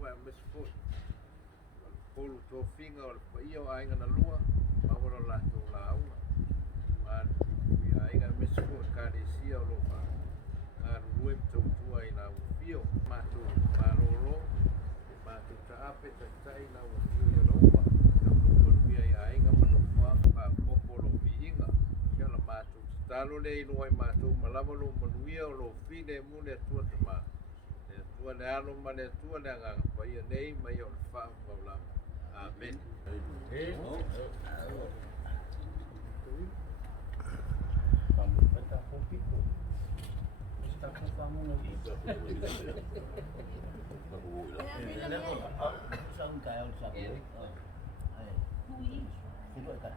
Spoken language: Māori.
wa mes fo polu to finga o pa io ainga na lua ma ora la to la una ma ia ainga mes fo ka de sia o lo pa a ruem to tua ina u fio ma to ma lolo ma to ta ape ta tai na u fio ya lo pa no no ia ainga ma no pa pa popolo vinga ya la ma to talo le no ai ma to ma la lo manuia o lo fine mu ne tua te ma tua le alo ma le tua le anga pa ia nei ma ia o le fa pa la amen Sangkai al sabu. Ai. Tidak kan.